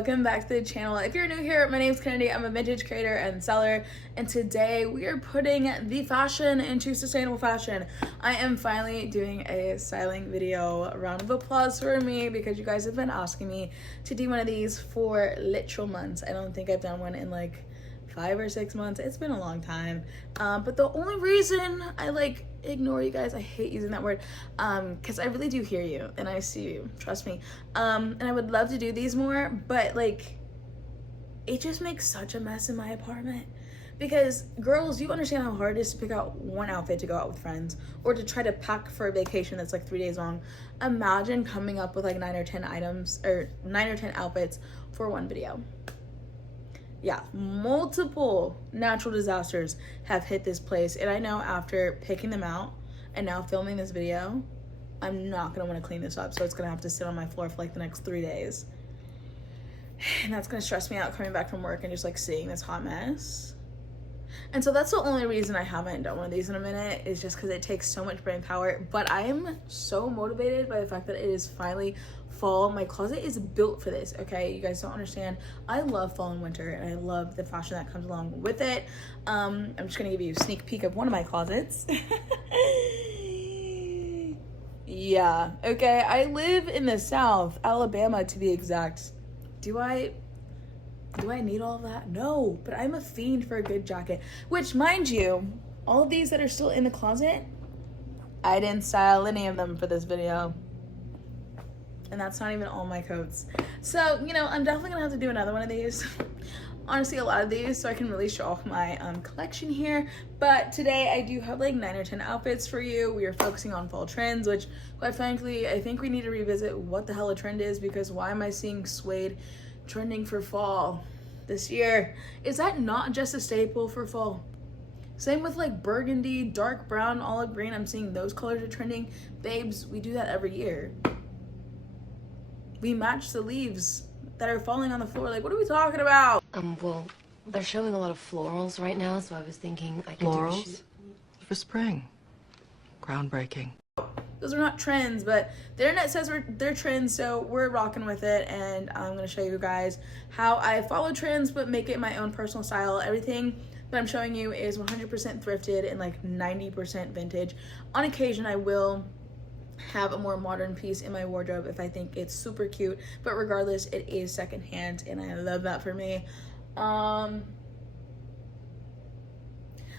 welcome back to the channel. If you're new here, my name's Kennedy. I'm a vintage creator and seller, and today we are putting the fashion into sustainable fashion. I am finally doing a styling video. A round of applause for me because you guys have been asking me to do one of these for literal months. I don't think I've done one in like 5 or 6 months. It's been a long time, but the only reason I ignore you guys, I hate using that word, because I really do hear you and I see you, trust me, and I would love to do these more, but it just makes such a mess in my apartment. Because girls, you understand how hard it is to pick out one outfit to go out with friends or to try to pack for a vacation that's like 3 days long. Imagine coming up with like 9 or 10 items or 9 or 10 outfits for one video. Yeah, multiple natural disasters have hit this place, and I know after picking them out and now filming this video, I'm not gonna want to clean this up, so it's gonna have to sit on my floor for like the next 3 days, and that's gonna stress me out coming back from work and just like seeing this hot mess. And so that's the only reason I haven't done one of these in a minute, is just because it takes so much brain power. But I'm so motivated by the fact that it is finally fall. My closet is built for this, okay? You guys don't understand. I love fall and winter, and I love the fashion that comes along with it. I'm just gonna give you a sneak peek of one of my closets. Yeah, okay, I live in the South, Alabama to be exact. Do I need all of that? No, but I'm a fiend for a good jacket, which, mind you, all of these that are still in the closet, I didn't style any of them for this video. And that's not even all my coats. So, you know, I'm definitely gonna have to do another one of these. Honestly, a lot of these, so I can really show off my collection here. But today I do have like 9 or 10 outfits for you. We are focusing on fall trends, which quite frankly, I think we need to revisit what the hell a trend is, because why am I seeing suede trending for fall this year? Is that not just a staple for fall? Same with like burgundy, dark brown, olive green. I'm seeing those colors are trending. Babes, we do that every year. We match the leaves that are falling on the floor. Like, what are we talking about? Well, they're showing a lot of florals right now, so I was thinking I could Florals? do a shoot. For spring. Groundbreaking. Those are not trends, but the internet says they're trends, so we're rocking with it. And I'm gonna show you guys how I follow trends but make it my own personal style. Everything that I'm showing you is 100% thrifted and like 90% vintage. On occasion, I will have a more modern piece in my wardrobe if I think it's super cute, but regardless, it is secondhand, and I love that for me. I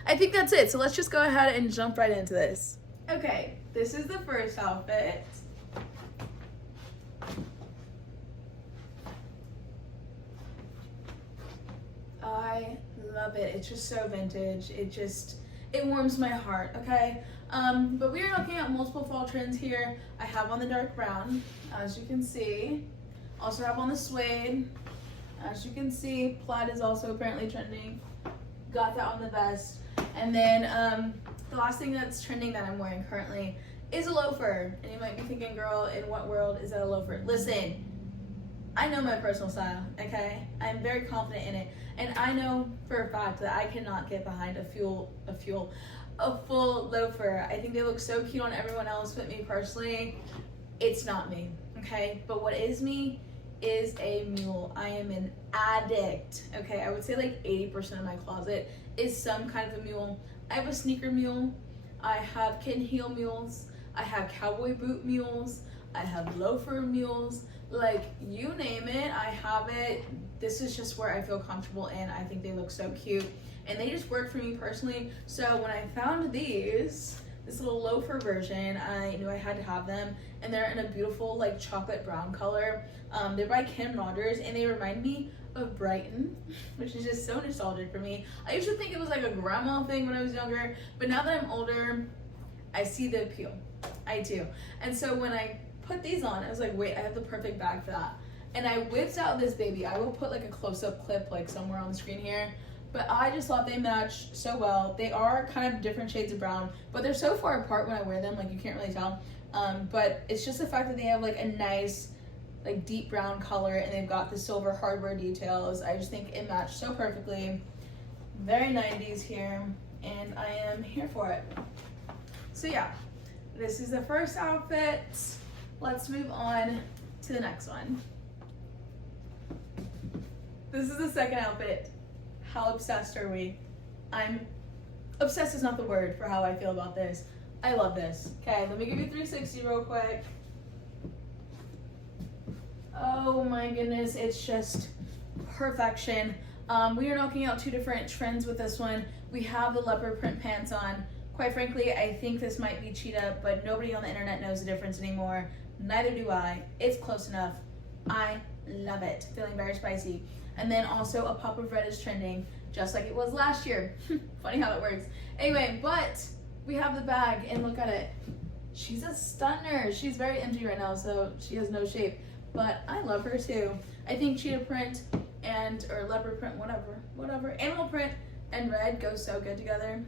think that's it, so let's just go ahead and jump right into this. Okay, this is the first outfit. I love it. It's just so vintage. It warms my heart, okay? But we are looking at multiple fall trends here. I have on the dark brown, as you can see. Also have on the suede, as you can see. Plaid is also apparently trending. Got that on the vest. And then the last thing that's trending that I'm wearing currently is a loafer. And you might be thinking, girl, in what world is that a loafer? Listen, I know my personal style, okay? I'm very confident in it. And I know for a fact that I cannot get behind a full loafer. I think they look so cute on everyone else, but me personally, it's not me, okay? But what is me is a mule. I am an addict, okay? I would say like 80% of my closet is some kind of a mule. I have a sneaker mule. I have kitten heel mules. I have cowboy boot mules. I have loafer mules. Like, you name it, I have it. This is just where I feel comfortable in. I think they look so cute, and they just work for me personally. So when I found this little loafer version, I knew I had to have them, and they're in a beautiful like chocolate brown color. They're by Kim Rogers, and they remind me of Brighton, which is just so nostalgic for me. I used to think it was like a grandma thing when I was younger, but now that I'm older, I see the appeal. I do. And so when I put these on, I was like, wait, I have the perfect bag for that. And I whipped out this baby. I will put like a close-up clip like somewhere on the screen here, but I just thought they matched so well. They are kind of different shades of brown, but they're so far apart when I wear them, like you can't really tell. But it's just the fact that they have like a nice like deep brown color, and they've got the silver hardware details. I just think it matched so perfectly. Very 90s here, and I am here for it. So yeah, this is the first outfit. Let's move on to the next one. This is the second outfit. How obsessed are we? Obsessed is not the word for how I feel about this. I love this. Okay, let me give you 360 real quick. Oh my goodness, it's just perfection. We are knocking out 2 different trends with this one. We have the leopard print pants on. Quite frankly, I think this might be cheetah, but nobody on the internet knows the difference anymore. Neither do I. It's close enough. I love it. Feeling very spicy. And then also a pop of red is trending, just like it was last year. Funny how it works. Anyway, but we have the bag, and look at it. She's a stunner. She's very empty right now, so she has no shape. But I love her too. I think cheetah print or leopard print, whatever. Animal print and red go so good together.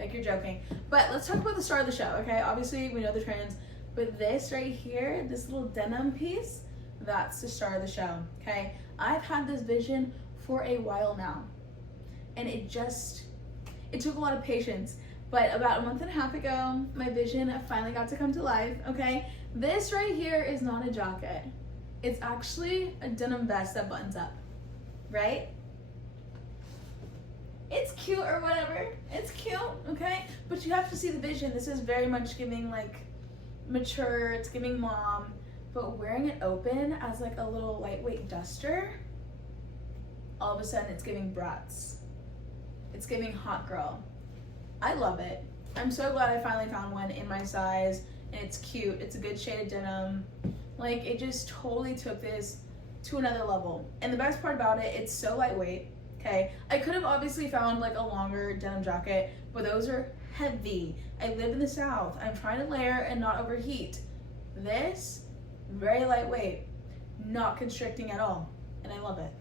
Like you're joking. But let's talk about the star of the show, okay? Obviously, we know the trends. But this right here, this little denim piece, that's the star of the show, okay? I've had this vision for a while now. And it took a lot of patience. But about a month and a half ago, my vision finally got to come to life, okay? This right here is not a jacket. It's actually a denim vest that buttons up, right? It's cute or whatever. It's cute, okay? But you have to see the vision. This is very much giving like mature, it's giving mom, but wearing it open as like a little lightweight duster, all of a sudden it's giving brats. It's giving hot girl. I love it. I'm so glad I finally found one in my size, and it's cute. It's a good shade of denim. Like, it just totally took this to another level. And the best part about it, it's so lightweight, okay? I could have obviously found like a longer denim jacket, but those are heavy. I live in the South. I'm trying to layer and not overheat. This, very lightweight, not constricting at all, and I love it.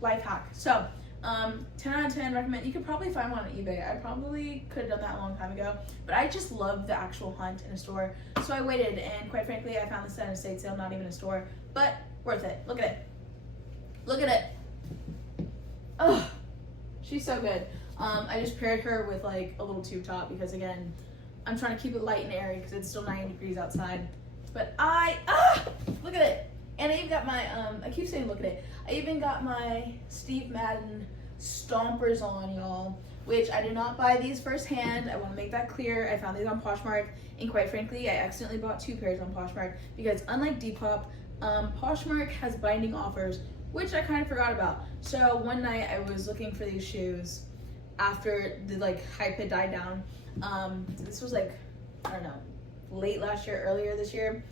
Life hack. So, 10 out of 10 recommend. You could probably find one on eBay. I probably could have done that a long time ago, but I just love the actual hunt in a store. So I waited, and quite frankly, I found this at an estate sale, not even a store, but worth it. Look at it. Look at it. Oh, she's so good. I just paired her with like a little tube top because again, I'm trying to keep it light and airy because it's still 90 degrees outside. But look at it. And I even got my, I keep saying look at it. I even got my Steve Madden Stompers on, y'all, which I did not buy these firsthand. I want to make that clear. I found these on Poshmark, and quite frankly, I accidentally bought 2 pairs on Poshmark because unlike Depop, Poshmark has binding offers, which I kind of forgot about. So one night I was looking for these shoes after the like hype had died down. This was like, I don't know, late last year, earlier this year.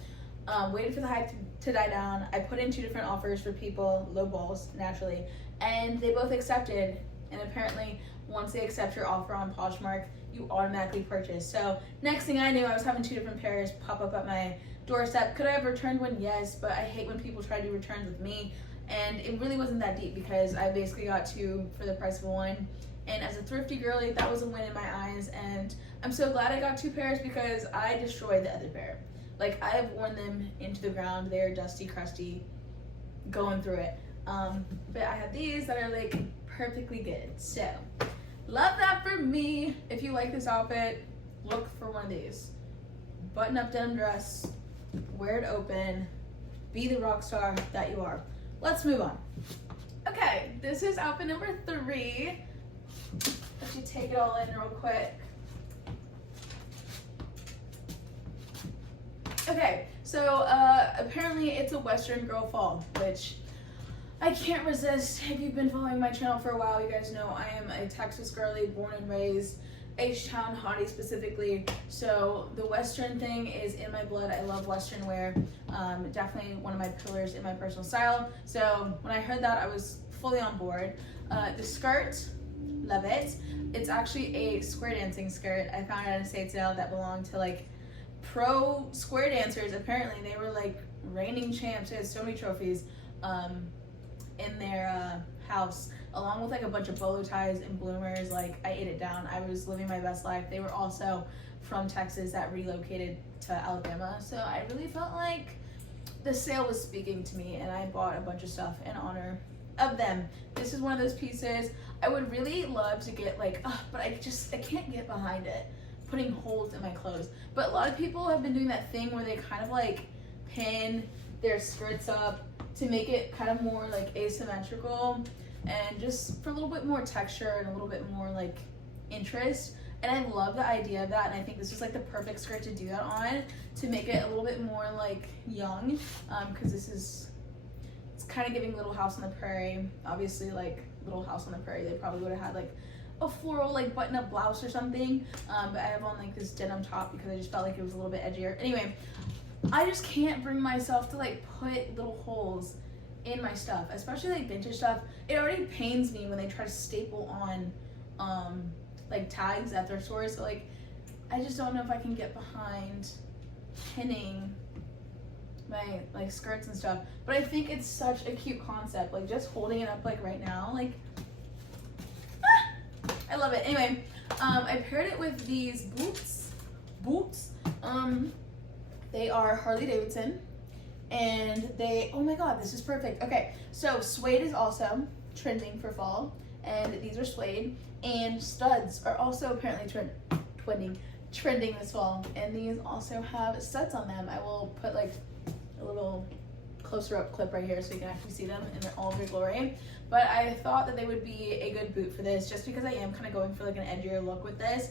Waited for the hype to die down. I put in 2 different offers for people, low balls, naturally, and they both accepted. And apparently, once they accept your offer on Poshmark, you automatically purchase. So next thing I knew, I was having 2 different pairs pop up at my doorstep. Could I have returned one? Yes, but I hate when people try to do returns with me. And it really wasn't that deep because I basically got 2 for the price of 1. And as a thrifty girly, that was a win in my eyes. And I'm so glad I got 2 pairs because I destroyed the other pair. Like, I have worn them into the ground. They're dusty, crusty, going through it. But I have these that are, like, perfectly good. So, love that for me. If you like this outfit, look for one of these. Button-up denim dress, wear it open, be the rock star that you are. Let's move on. Okay, this is outfit number 3. Let you take it all in real quick. Okay, so apparently it's a Western girl fall, which I can't resist. If you've been following my channel for a while, you guys know I am a Texas girly, born and raised, H-Town hottie specifically. So the Western thing is in my blood. I love Western wear. Definitely one of my pillars in my personal style. So when I heard that, I was fully on board. The skirt, love it. It's actually a square dancing skirt. I found it at an estate sale that belonged to like pro square dancers. Apparently they were like reigning champs. They had so many trophies in their house, along with like a bunch of bolo ties and bloomers. Like, I ate it down. I was living my best life. They were also from Texas that relocated to Alabama, so I really felt like the sale was speaking to me, and I bought a bunch of stuff in honor of them. This is one of those pieces I would really love to get, like, but I can't get behind it, putting holes in my clothes. But a lot of people have been doing that thing where they kind of like pin their skirts up to make it kind of more like asymmetrical and just for a little bit more texture and a little bit more like interest. And I love the idea of that, and I think this is like the perfect skirt to do that on, to make it a little bit more like young, because it's kind of giving Little House on the Prairie. Obviously, like Little House on the Prairie, they probably would have had like a floral like button-up blouse or something, but I have on like this denim top because I just felt like it was a little bit edgier. Anyway, I just can't bring myself to like put little holes in my stuff, especially like vintage stuff. It already pains me when they try to staple on like tags at their stores. So like I just don't know if I can get behind pinning my like skirts and stuff, but I think it's such a cute concept, like just holding it up like right now, like I love it. Anyway, I paired it with these boots. They are Harley Davidson, and they, oh my god, this is perfect. Okay, so suede is also trending for fall, and these are suede, and studs are also apparently trending this fall, and these also have studs on them. I will put like a little closer up clip right here so you can actually see them in all of their glory. But I thought that they would be a good boot for this, just because I am kind of going for like an edgier look with this.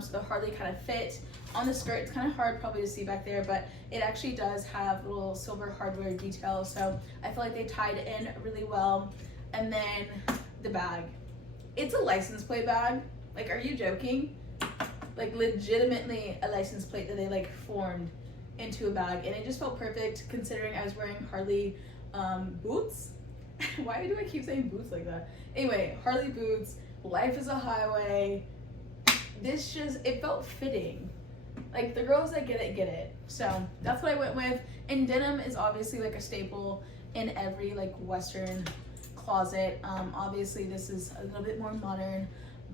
So the hardly kind of fit on the skirt. It's kind of hard probably to see back there, but it actually does have little silver hardware details, so I feel like they tied in really well. And then the bag, it's a license plate bag. Like, are you joking? Like legitimately a license plate that they like formed into a bag, and it just felt perfect considering I was wearing Harley boots. Why do I keep saying boots like that? Anyway, Harley boots, life is a highway. This just, it felt fitting. Like the girls that get it. So that's what I went with. And denim is obviously like a staple in every like Western closet. Obviously this is a little bit more modern,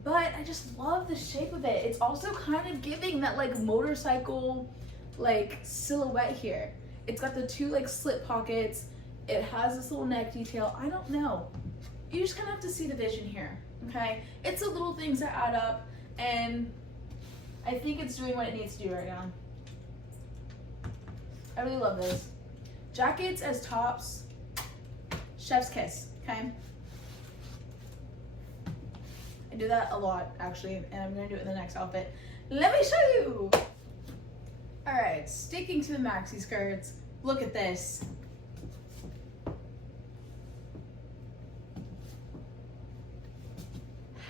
but I just love the shape of it. It's also kind of giving that like motorcycle like silhouette here. It's got the two like slip pockets. It has this little neck detail. I don't know. You just kind of have to see the vision here, okay? It's the little things that add up, and I think it's doing what it needs to do right now. I really love this. Jackets as tops, chef's kiss, okay? I do that a lot, actually, and I'm gonna do it in the next outfit. Let me show you! All right, sticking to the maxi skirts, look at this.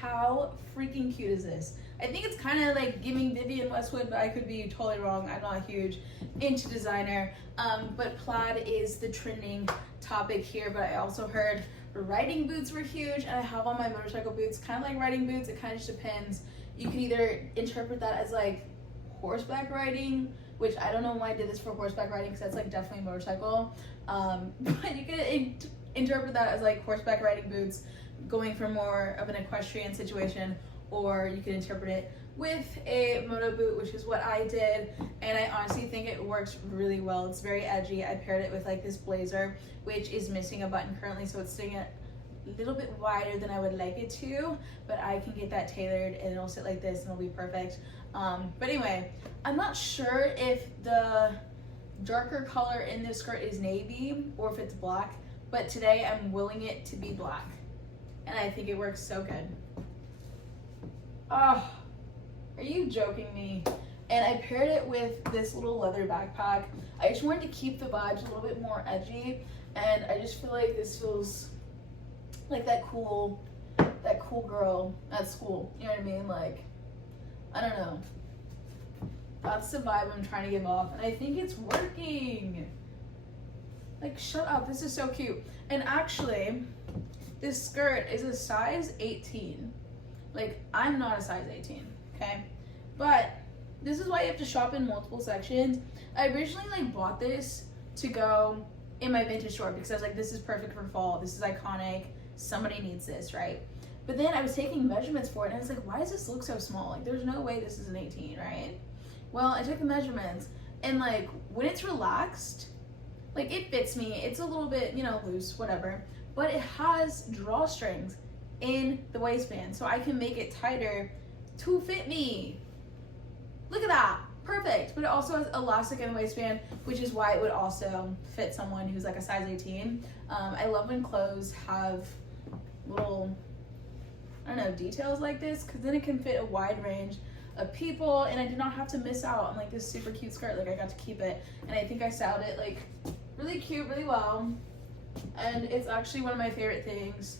How freaking cute is this? I think it's kind of like giving Vivienne Westwood, but I could be totally wrong. I'm not huge into designer, but plaid is the trending topic here, but I also heard riding boots were huge, and I have on my motorcycle boots, kind of like riding boots. It kind of just depends. You can either interpret that as like horseback riding, which I don't know why I did this for horseback riding, because that's like definitely motorcycle, but you can interpret that as like horseback riding boots, going for more of an equestrian situation, or you can interpret it with a moto boot, which is what I did, and I honestly think it works really well. It's very edgy. I paired it with like this blazer, which is missing a button currently, so it's sitting a little bit wider than I would like it to, but I can get that tailored and it'll sit like this and it'll be perfect. But anyway, I'm not sure if the darker color in this skirt is navy or if it's black, but today I'm willing it to be black, and I think it works so good. Oh, are you joking me? And I paired it with this little leather backpack. I just wanted to keep the vibes a little bit more edgy, and I just feel like this feels like that cool girl at school. You know what I mean? Like, I don't know. That's the vibe I'm trying to give off, and I think it's working. Like, shut up. This is so cute. And actually, this skirt is a size 18. Like, I'm not a size 18, okay? But this is why you have to shop in multiple sections. I originally like bought this to go in my vintage store because I was like, this is perfect for fall. This is iconic. Somebody needs this, right? But then I was taking measurements for it, and I was like, why does this look so small? Like, there's no way this is an 18, right? Well, I took the measurements, and like, when it's relaxed, like, it fits me. It's a little bit, you know, loose, whatever. But it has drawstrings in the waistband, so I can make it tighter to fit me. Look at that. perfect. But it also has elastic in the waistband, which is why it would also fit someone who's like a size 18. I love when clothes have little, I don't know, details like this, because then it can fit a wide range of people, and I did not have to miss out on like this super cute skirt. Like I got to keep it, and I think I styled it like really cute, really well, and it's actually one of my favorite things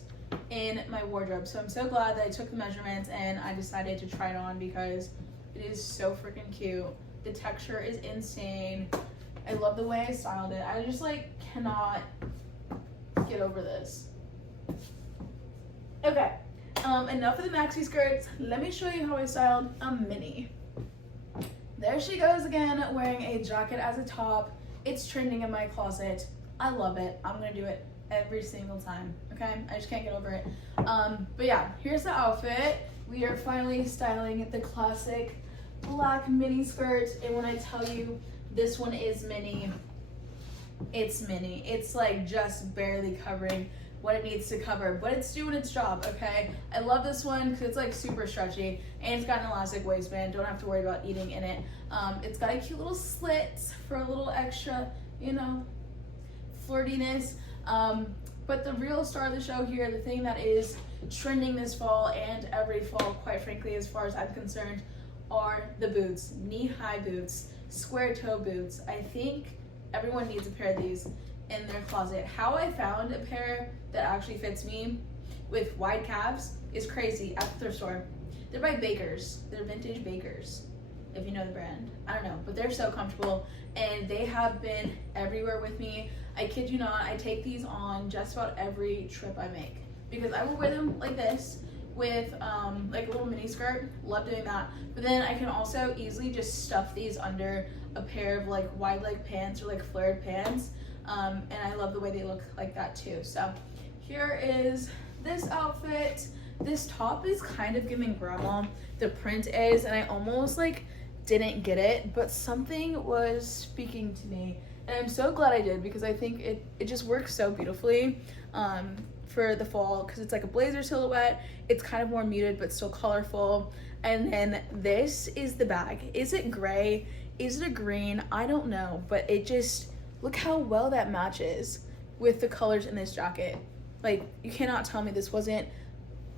in my wardrobe. So I'm so glad that I took the measurements and I decided to try it on, because it is so freaking cute. The texture is insane. I love the way I styled it. I just like cannot get over this. Okay, enough of the maxi skirts. Let me show you how I styled a mini. There she goes again, wearing a jacket as a top. It's trending in my closet. I love it. I'm gonna do it every single time, okay? I just can't get over it. But yeah, here's the outfit. We are finally styling the classic black mini skirt, and when I tell you this one is mini, it's mini. It's like just barely covering what it needs to cover, but it's doing its job, okay? I love this one because it's like super stretchy, and it's got an elastic waistband. Don't have to worry about eating in it. It's got a cute little slit for a little extra, you know, flirtiness. But the real star of the show here, the thing that is trending this fall and every fall, quite frankly, as far as I'm concerned, are the boots. Knee-high boots, square toe boots. I think everyone needs a pair of these in their closet. How I found a pair that actually fits me with wide calves is crazy. At the thrift store, they're by Bakers. They're vintage Bakers, if you know the brand. I don't know, but they're so comfortable, and they have been everywhere with me. I kid you not, I take these on just about every trip I make, because I will wear them like this with like a little mini skirt. Love doing that. But then I can also easily just stuff these under a pair of like wide leg pants or like flared pants. And I love the way they look like that too. So here is this outfit. This top is kind of giving grandma. The print is, and I almost like didn't get it, but something was speaking to me, and I'm so glad I did, because I think it just works so beautifully for the fall, because it's like a blazer silhouette. It's kind of more muted but still colorful. And then this is the bag. Is it gray? Is it a green? I don't know, but it just, look how well that matches with the colors in this jacket. Like, you cannot tell me this wasn't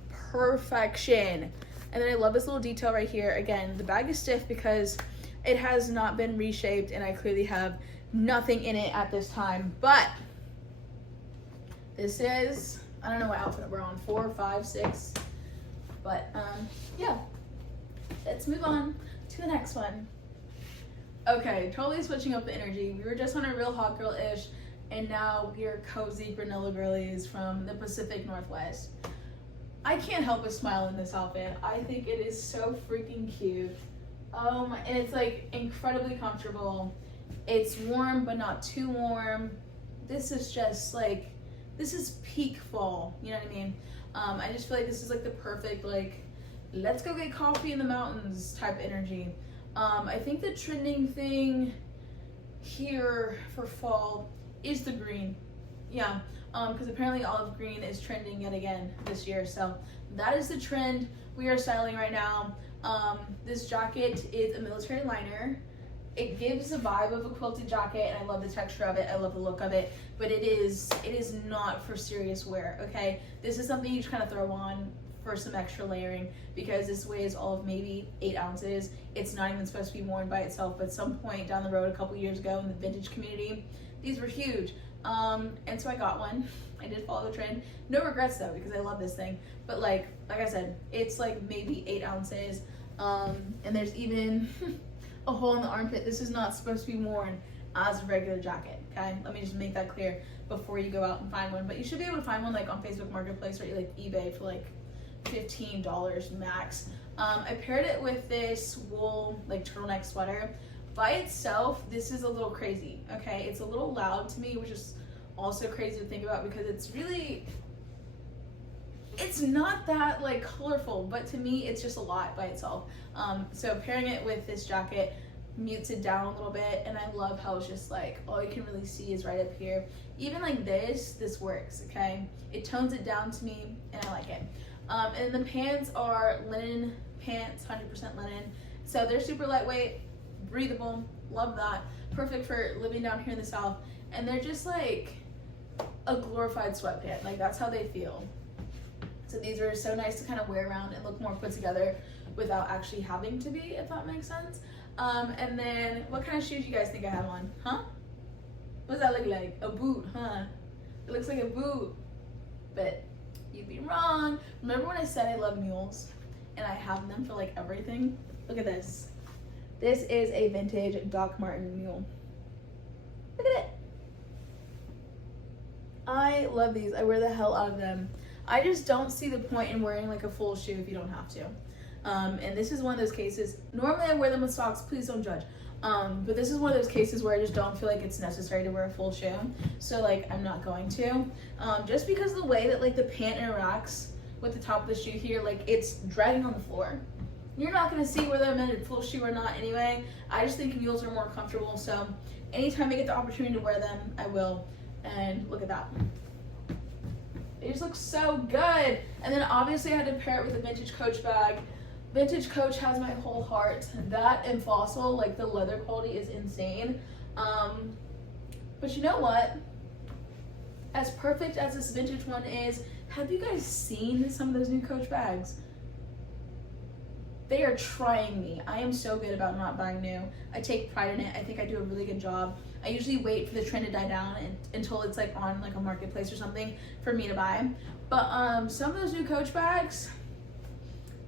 perfection. And then I love this little detail right here. Again, the bag is stiff because it has not been reshaped, and I clearly have nothing in it at this time. But this is, I don't know what outfit we're on, 4, 5, 6. But yeah, let's move on to the next one. Okay, totally switching up the energy. We were just on a real hot girl-ish, and now we are cozy granola girlies from the Pacific Northwest. I can't help but smile in this outfit. I think it is so freaking cute. And it's like incredibly comfortable. It's warm, but not too warm. This is just like, this is peak fall, you know what I mean? I just feel like this is like the perfect, like, let's go get coffee in the mountains type energy. I think the trending thing here for fall is the green. Yeah, because apparently olive green is trending yet again this year. So that is the trend we are styling right now. This jacket is a military liner. It gives a vibe of a quilted jacket, and I love the texture of it. I love the look of it, but it is not for serious wear, okay? This is something you just kind of throw on for some extra layering, because this weighs all of maybe 8 ounces. It's not even supposed to be worn by itself, but at some point down the road a couple years ago in the vintage community, these were huge. And so I got one. I did follow the trend. No regrets though, because I love this thing. But like I said, it's like maybe 8 ounces. And there's even a hole in the armpit. This is not supposed to be worn as a regular jacket, okay? Let me just make that clear before you go out and find one. But you should be able to find one like on Facebook Marketplace or like eBay for like $15 max. I paired it with this wool like turtleneck sweater. By itself, this is a little crazy, okay? It's a little loud to me, which is also crazy to think about, because it's really, it's not that like colorful, but to me it's just a lot by itself. So pairing it with this jacket mutes it down a little bit, and I love how it's just like all you can really see is right up here. Even like this works, okay? It tones it down to me, and I like it. And the pants are linen pants, 100% linen, so they're super lightweight. breathable, love that. Perfect for living down here in the South. And they're just like a glorified sweatpant, like that's how they feel. So these are so nice to kind of wear around and look more put together without actually having to be, if that makes sense. And then what kind of shoes you guys think I have on? Huh? What does that look like? A boot, huh? It looks like a boot, but you'd be wrong. Remember when I said I love mules and I have them for like everything? Look at this. This is a vintage Doc Martin mule. Look at it. I love these. I wear the hell out of them. I just don't see the point in wearing like a full shoe if you don't have to. And this is one of those cases. Normally I wear them with socks, please don't judge. But this is one of those cases where I just don't feel like it's necessary to wear a full shoe. So like I'm not going to. Just because of the way that like the pant interacts with the top of the shoe here, like it's dragging on the floor. You're not gonna see whether I'm in a full shoe or not anyway. I just think mules are more comfortable. So anytime I get the opportunity to wear them, I will. And look at that. They just look so good. And then obviously I had to pair it with a vintage Coach bag. Vintage Coach has my whole heart. That and Fossil, like the leather quality is insane. But you know what? As perfect as this vintage one is, have you guys seen some of those new Coach bags? They are trying me. I am so good about not buying new. I take pride in it. I think I do a really good job. I usually wait for the trend to die down until it's like on like a marketplace or something for me to buy. But some of those new Coach bags,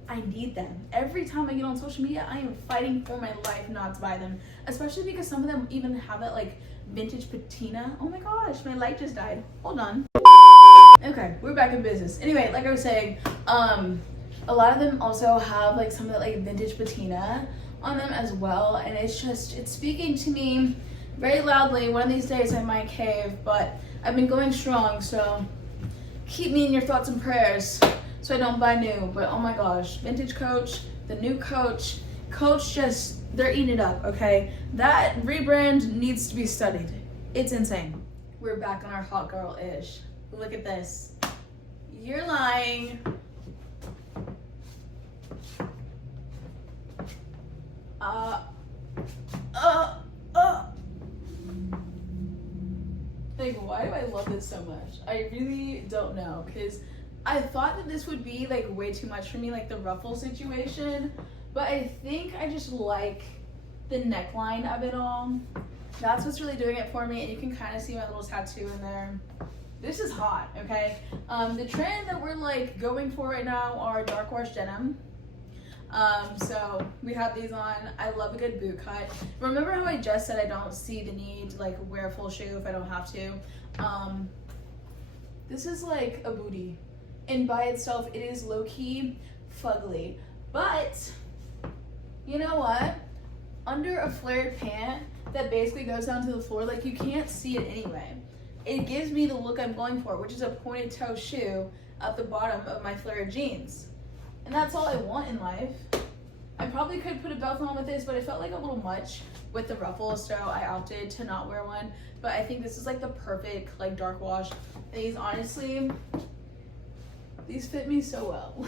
I need them. Every time I get on social media, I am fighting for my life not to buy them. Especially because some of them even have that like vintage patina. Oh my gosh, my light just died. Hold on. Okay, we're back in business. Anyway, like I was saying, a lot of them also have like some of that like vintage patina on them as well. And it's speaking to me very loudly. One of these days I might cave, but I've been going strong, so keep me in your thoughts and prayers so I don't buy new. But oh my gosh, vintage Coach, the new Coach just, they're eating it up, okay? That rebrand needs to be studied. It's insane. We're back on our hot girl-ish. Look at this. You're lying. Like, why do I love this so much? I really don't know, because I thought that this would be like way too much for me, like the ruffle situation, but I think I just like the neckline of it all. That's what's really doing it for me, and you can kind of see my little tattoo in there. This is hot, okay? The trend that we're like going for right now are dark wash denim. So we have these on. I love a good boot cut. Remember how I just said I don't see the need to like wear a full shoe if I don't have to? This is like a booty, and by itself it is low-key fugly, but you know what? Under a flared pant that basically goes down to the floor, like you can't see it anyway. It gives me the look I'm going for, which is a pointed toe shoe at the bottom of my flared jeans. And that's all I want in life. I probably could put a belt on with this, but it felt like a little much with the ruffles, so I opted to not wear one. But I think this is like the perfect like dark wash. And these honestly, these fit me so well.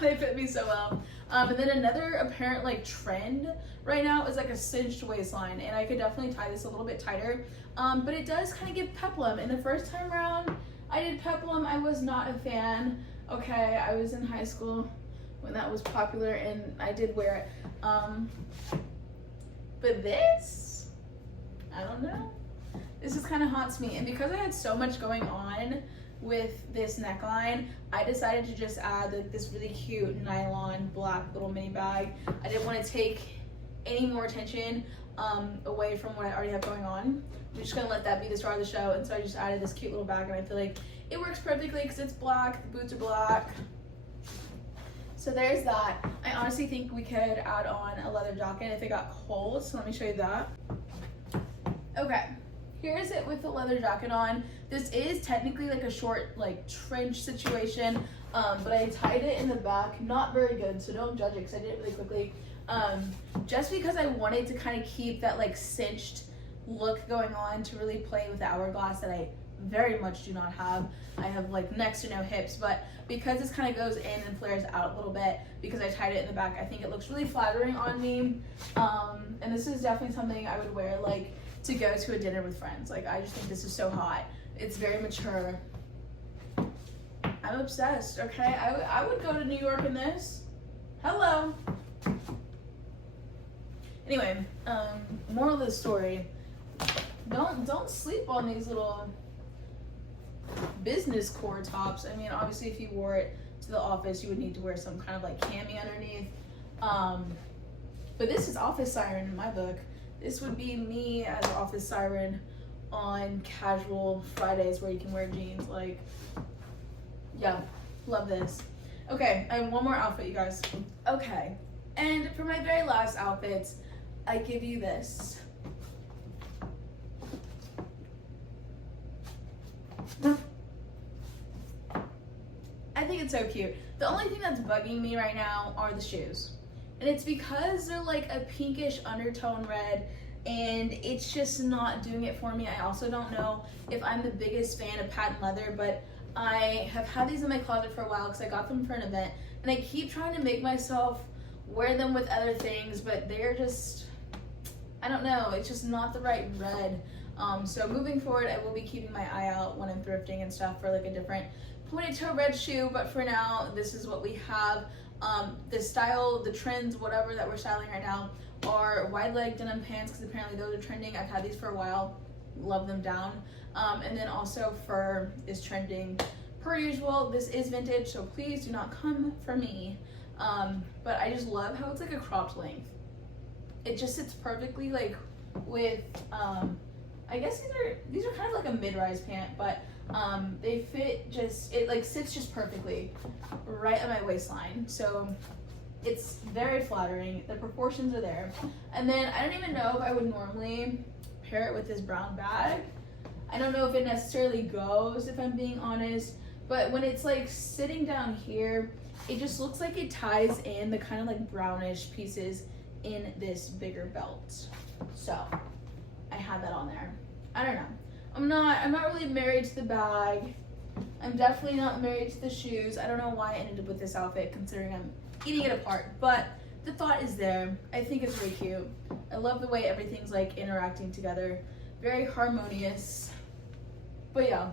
They fit me so well. And then another apparent like trend right now is like a cinched waistline, and I could definitely tie this a little bit tighter. But it does kind of give peplum. And the first time around I did peplum, I was not a fan. Okay, I was in high school when that was popular and I did wear it. But this, I don't know. This is kind of hot to me. And because I had so much going on with this neckline, I decided to just add like this really cute nylon black little mini bag. I didn't want to take any more attention away from what I already have going on. I'm just gonna let that be the star of the show, and so I just added this cute little bag, and I feel like it works perfectly because it's black, the boots are black. So there's that. I honestly think we could add on a leather jacket if it got cold, so let me show you that. Okay, here's it with the leather jacket on. This is technically like a short like trench situation, but I tied it in the back, not very good, so don't judge it because I did it really quickly. Just because I wanted to kind of keep that like cinched look going on to really play with the hourglass that I very much do not have. I have like next to no hips, but because this kind of goes in and flares out a little bit because I tied it in the back, I think it looks really flattering on me. And this is definitely something I would wear like to go to a dinner with friends. Like, I just think this is so hot. It's very mature. I'm obsessed, okay? I would go to New York in this. Hello. Anyway, moral of the story, don't sleep on these little business core tops. I mean, obviously if you wore it to the office, you would need to wear some kind of like cami underneath. But this is office siren in my book. This would be me as an office siren on casual Fridays where you can wear jeans. Like, yeah, love this. Okay, I have one more outfit, you guys. Okay, and for my very last outfits, I give you this. I think it's so cute. The only thing that's bugging me right now are the shoes. And it's because they're like a pinkish undertone red, and it's just not doing it for me. I also don't know if I'm the biggest fan of patent leather, but I have had these in my closet for a while because I got them for an event, and I keep trying to make myself wear them with other things, but they're just, I don't know, it's just not the right red. So moving forward, I will be keeping my eye out when I'm thrifting and stuff for like a different pointed toe red shoe, but for now, this is what we have. The style, the trends, whatever that we're styling right now are wide leg denim pants, because apparently those are trending. I've had these for a while, love them down. And then also fur is trending per usual. This is vintage, so please do not come for me. But I just love how it's like a cropped length. It just sits perfectly like with, I guess these are kind of like a mid-rise pant, but they fit just, it like sits just perfectly right at my waistline. So it's very flattering. The proportions are there. And then I don't even know if I would normally pair it with this brown bag. I don't know if it necessarily goes, if I'm being honest, but when it's like sitting down here, it just looks like it ties in the kind of like brownish pieces in this bigger belt. So I had that on there. I don't know. I'm not really married to the bag. I'm definitely not married to the shoes. I don't know why I ended up with this outfit considering I'm eating it apart, but the thought is there. I think it's really cute. I love the way everything's like interacting together. Very harmonious. But yeah,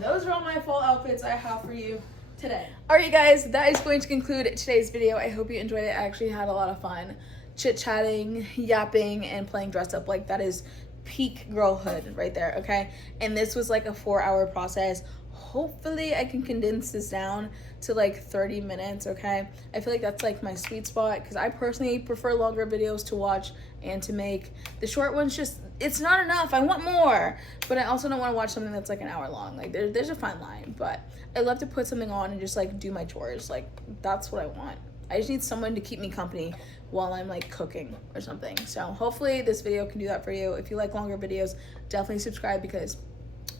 those are all my fall outfits I have for you today. Alright you guys, that is going to conclude today's video. I hope you enjoyed it. I actually had a lot of fun chit-chatting, yapping, and playing dress up. Like, that is peak girlhood right there, okay? And this was like a 4-hour process. Hopefully I can condense this down to like 30 minutes, okay? I feel like that's like my sweet spot because I personally prefer longer videos to watch and to make. The short ones just, it's not enough. I want more, but I also don't want to watch something that's like an hour long. Like there's a fine line, but I love to put something on and just like do my chores. Like, that's what I want. I just need someone to keep me company while I'm like cooking or something. So hopefully this video can do that for you. If you like longer videos, definitely subscribe because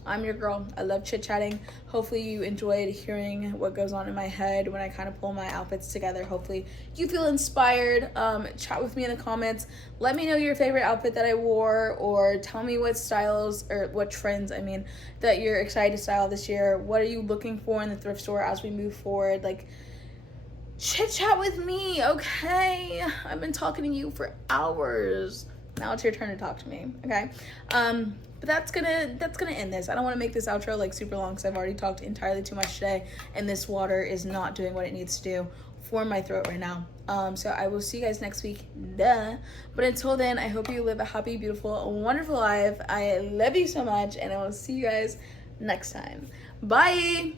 I'm your girl. I love chit-chatting. Hopefully you enjoyed hearing what goes on in my head when I kind of pull my outfits together. Hopefully you feel inspired. Chat with me in the comments. Let me know your favorite outfit that I wore, or tell me what styles, or what trends, I mean, that you're excited to style this year. What are you looking for in the thrift store as we move forward? Like, chit chat with me, okay? I've been talking to you for hours. Now it's your turn to talk to me, okay? But that's gonna end this. I don't want to make this outro like super long because I've already talked entirely too much today, and this water is not doing what it needs to do for my throat right now. So I will see you guys next week. Duh. But until then, I hope you live a happy, beautiful, wonderful life. I love you so much, and I will see you guys next time. Bye.